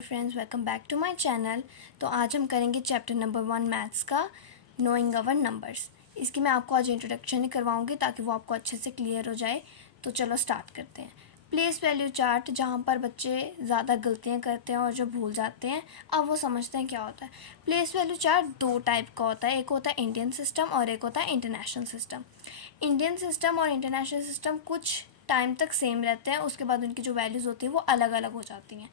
Friends, welcome back to my channel. तो आज हम करेंगे चैप्टर नंबर 1 मैथ्स का नोइंग अवर नंबर्स। इसकी मैं आपको आज इंट्रोडक्शन ही करवाऊंगी ताकि वो आपको अच्छे से क्लियर हो जाए। तो चलो स्टार्ट करते हैं। प्लेस वैल्यू चार्ट, जहाँ पर बच्चे ज़्यादा गलतियाँ करते हैं और जो भूल जाते हैं, अब वो समझते हैं क्या होता है। प्लेस वैल्यू चार्ट दो टाइप का होता है, एक होता है इंडियन सिस्टम और एक होता है इंटरनेशनल सिस्टम। इंडियन सिस्टम और इंटरनेशनल सिस्टम कुछ टाइम तक सेम रहते हैं, उसके बाद उनकी जो वैल्यूज़ होती हैं वो अलग अलग हो जाती हैं।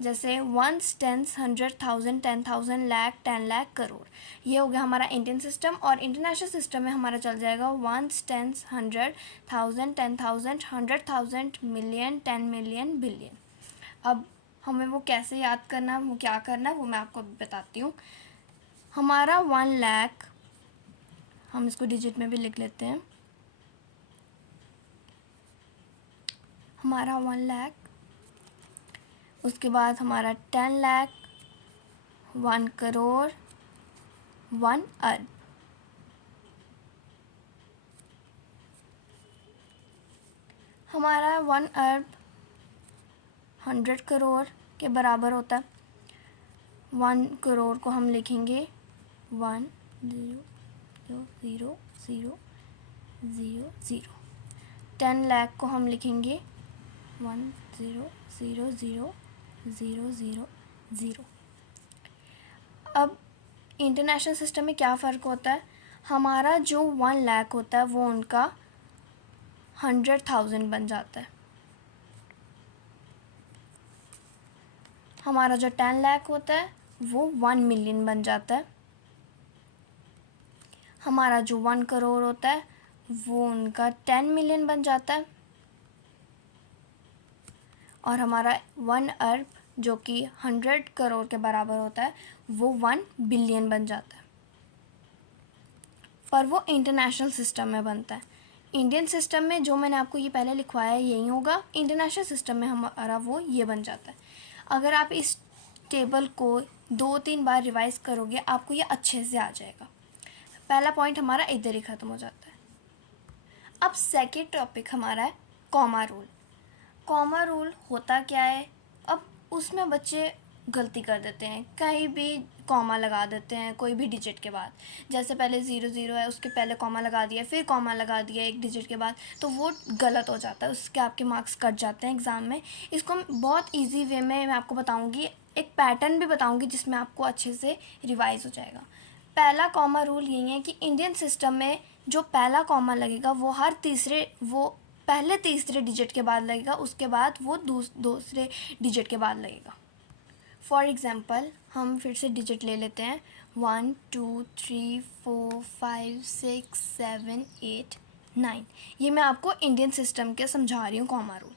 जैसे वंस, टेंस, 100,000, 10,000, लाख, 10 लाख, करोड़। ये हो गया हमारा इंडियन सिस्टम। और इंटरनेशनल सिस्टम में हमारा चल जाएगा ones, tens, 100,000, 10,000, 100,000, million, 10 million, billion. अब हमें वो कैसे याद करना, वो क्या करना, वो मैं आपको बताती हूँ। हमारा 1 लाख, हम इसको डिजिट में भी लिख लेते हैं। हमारा 1 लाख, उसके बाद हमारा 10 लाख, 1 करोड़, 1 अरब। हमारा 1 अरब 100 करोड़ के बराबर होता है। 1 करोड़ को हम लिखेंगे 1,0,0,0,0,0,0। 10 लाख को हम लिखेंगे 1,0,0,0,0,0,0। अब इंटरनेशनल सिस्टम में क्या फ़र्क होता है, हमारा जो 1 लाख होता है वो उनका 100,000 बन जाता है। हमारा जो 10 लाख होता है वो 1 मिलियन बन जाता है। हमारा जो 1 करोड़ होता है वो उनका 10 मिलियन बन जाता है। और हमारा 1 अरब जो कि 100 करोड़ के बराबर होता है वो 1 बिलियन बन जाता है। पर वो इंटरनेशनल सिस्टम में बनता है। इंडियन सिस्टम में जो मैंने आपको ये पहले लिखवाया है यही होगा, इंटरनेशनल सिस्टम में हमारा वो ये बन जाता है। अगर आप इस टेबल को 2-3 बार रिवाइज करोगे आपको ये अच्छे से आ जाएगा। पहला पॉइंट हमारा इधर ही ख़त्म हो जाता है। अब सेकेंड टॉपिक हमारा है कॉमा रूल। कॉमा रूल होता क्या है, अब उसमें बच्चे गलती कर देते हैं, कहीं भी कॉमा लगा देते हैं कोई भी डिजिट के बाद। जैसे पहले 0 0 है, उसके पहले कॉमा लगा दिया, फिर कॉमा लगा दिया एक डिजिट के बाद, तो वो गलत हो जाता है, उसके आपके मार्क्स कट जाते हैं एग्ज़ाम में। इसको हम बहुत ईजी वे में मैं आपको बताऊँगी, एक पैटर्न भी बताऊँगी जिसमें आपको अच्छे से रिवाइज़ हो जाएगा। पहला कॉमा रूल यही है कि इंडियन सिस्टम में जो पहला कॉमा लगेगा वो पहले तीसरे डिजिट के बाद लगेगा, उसके बाद वो दूसरे डिजिट के बाद लगेगा। फॉर एग्ज़ाम्पल हम फिर से डिजिट ले लेते हैं 1 2 3 4 5 6 7 8 9। ये मैं आपको इंडियन सिस्टम के समझा रही हूँ कॉमा रूल।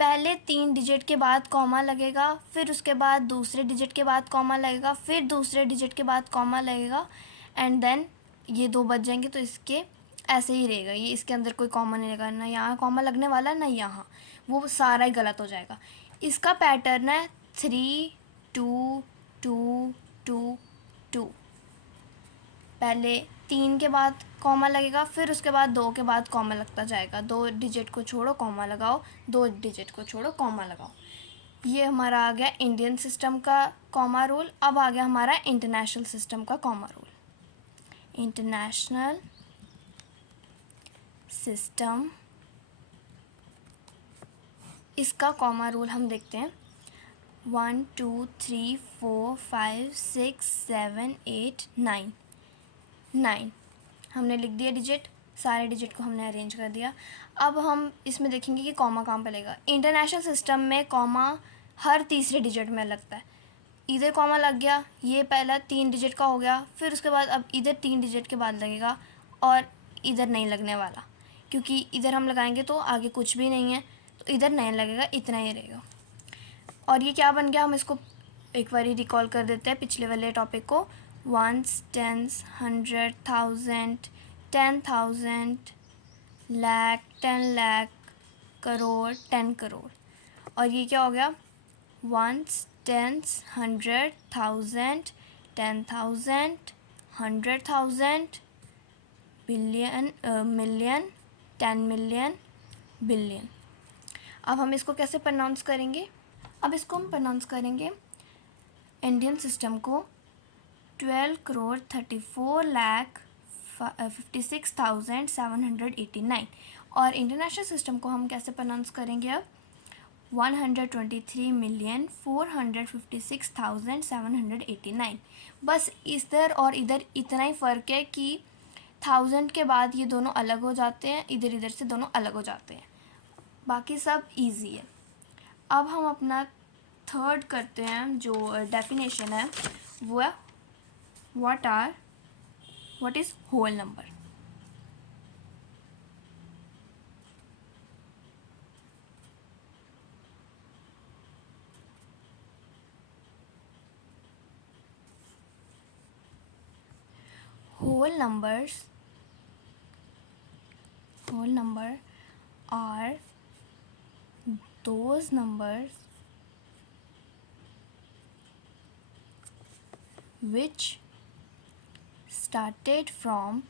पहले 3 डिजिट के बाद कॉमा लगेगा, फिर उसके बाद दूसरे डिजिट के बाद कॉमा लगेगा, फिर दूसरे डिजिट के बाद कॉमा लगेगा, एंड देन ये 2 बच जाएंगे। तो इसके ऐसे ही रहेगा, ये इसके अंदर कोई कॉमा नहीं लगेगा, ना यहाँ कॉमा लगने वाला ना यहाँ, वो सारा ही गलत हो जाएगा। इसका पैटर्न है 3 2 2 2 2। पहले 3 के बाद कॉमा लगेगा, फिर उसके बाद 2 के बाद कॉमा लगता जाएगा, 2 डिजिट को छोड़ो कॉमा लगाओ, 2 डिजिट को छोड़ो कॉमा लगाओ। ये हमारा आ गया इंडियन सिस्टम का कॉमा रूल। अब आ गया हमारा इंटरनेशनल सिस्टम का कॉमा रूल। इंटरनेशनल सिस्टम, इसका कॉमा रूल हम देखते हैं 1 2 3 4 5 6 7 8 9। 9 हमने लिख दिया डिजिट, सारे डिजिट को हमने अरेंज कर दिया। अब हम इसमें देखेंगे कि कॉमा कहाँ पे लगेगा। इंटरनेशनल सिस्टम में कॉमा हर तीसरे डिजिट में लगता है। इधर कॉमा लग गया, ये पहला 3 डिजिट का हो गया, फिर उसके बाद अब इधर 3 डिजिट के बाद लगेगा और इधर नहीं लगने वाला, क्योंकि इधर हम लगाएंगे तो आगे कुछ भी नहीं है, तो इधर नहीं लगेगा, इतना ही रहेगा। और ये क्या बन गया, हम इसको एक बार रिकॉल कर देते हैं पिछले वाले टॉपिक को। 1 10 100,000 10,000 लाख 10 लाख करोड़ 10 करोड़। और ये क्या हो गया 1 10 100,000 10,000 100,000 बिलियन मिलियन 10 मिलियन बिलियन। अब हम इसको कैसे प्रोनाउंस करेंगे, अब इसको हम प्रोनाउंस करेंगे इंडियन सिस्टम को 12,34,56,789 और इंटरनेशनल सिस्टम को हम कैसे प्रोनाउंस करेंगे अब 123,456,789। बस इधर और इधर इतना ही फ़र्क है कि 1000 के बाद ये दोनों अलग हो जाते हैं, इधर इधर से दोनों अलग हो जाते हैं, बाकी सब इजी है। अब हम अपना थर्ड करते हैं, जो डेफिनेशन है वो है what is whole number। whole number are those numbers which started from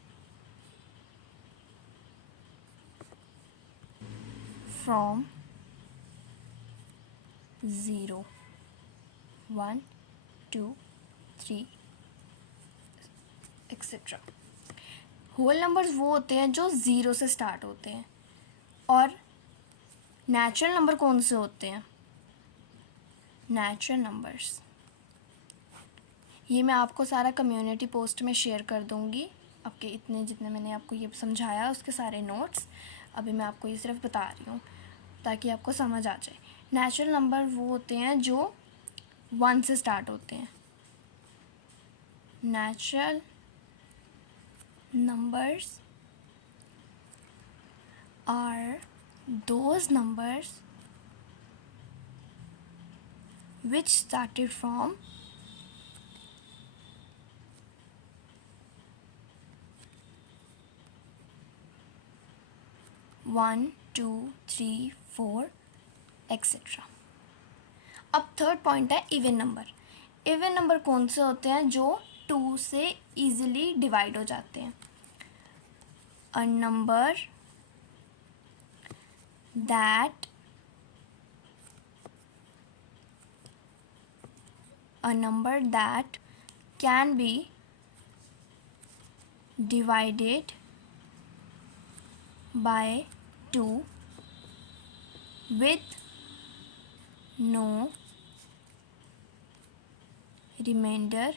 0, 1, 2, 3 etcetera. Whole numbers वो होते हैं जो ज़ीरो से स्टार्ट होते हैं। और नेचुरल नंबर कौन से होते हैं? नेचुरल नंबर्स ये मैं आपको सारा कम्युनिटी पोस्ट में शेयर कर दूँगी, आपके इतने जितने मैंने आपको ये समझाया उसके सारे नोट्स। अभी मैं आपको ये सिर्फ बता रही हूँ ताकि आपको समझ आ जाए। नेचुरल नंबर वो होते हैं जो 1 से स्टार्ट होते हैं। Natural numbers are those numbers which started from 1, 2, 3, 4 etcetera. अब थर्ड पॉइंट है इवन नंबर। इवन नंबर कौन से होते हैं? जो 2 से इजीली डिवाइड हो जाते हैं। A number that can be divided by 2 with no remainder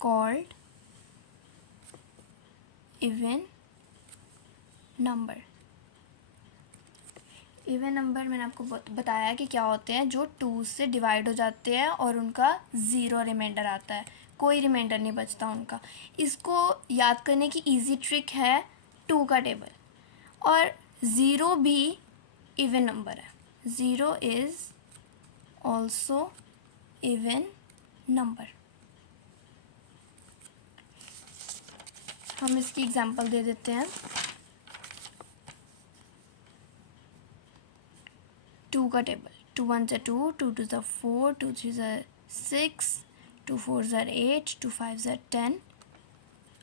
called even number. Even number मैंने आपको बताया कि क्या होते हैं, जो 2 से डिवाइड हो जाते हैं और उनका ज़ीरो रिमाइंडर आता है, कोई रिमाइंडर नहीं बचता उनका। इसको याद करने की इजी ट्रिक है 2 का टेबल। और ज़ीरो भी इवन नंबर है, zero is also even number. हम इसकी एग्जांपल दे देते हैं। 2 का टेबल, 2 1 ज़ा 2, 2 2 ज़ा 4, 2 3 ज़ा 6, 2 4 ज़ा 8, 2 5 ज़ा 10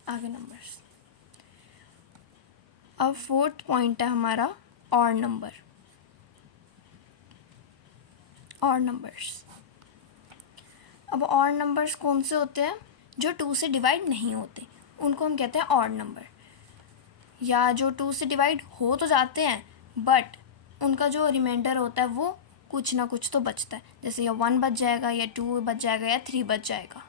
आगे नंबर्स। अब फोर्थ पॉइंट है हमारा ऑड नंबर। ऑड नंबर्स, अब ऑड नंबर्स कौन से होते हैं? जो 2 से डिवाइड नहीं होते, उनको हम कहते हैं ऑड नंबर। या जो 2 से डिवाइड हो तो जाते हैं बट उनका जो रिमाइंडर होता है वो कुछ ना कुछ तो बचता है, जैसे या 1 बच जाएगा या 2 बच जाएगा या 3 बच जाएगा।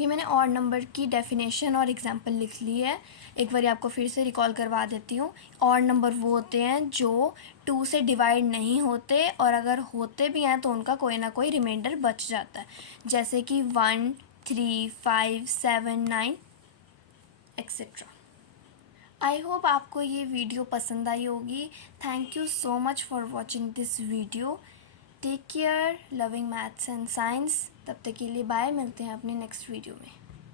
ये मैंने ऑड नंबर की डेफिनेशन और एग्जांपल लिख ली है, एक बार आपको फिर से रिकॉल करवा देती हूँ। ऑड नंबर वो होते हैं जो 2 से डिवाइड नहीं होते और अगर होते भी हैं तो उनका कोई ना कोई रिमाइंडर बच जाता है, जैसे कि 1, 3, 5, 7, 9 एक्सेट्रा। आई होप आपको ये वीडियो पसंद आई होगी। Thank you so much for watching this video. Take care, loving maths and science. तब तक के लिए बाय, मिलते हैं अपने नेक्स्ट वीडियो में।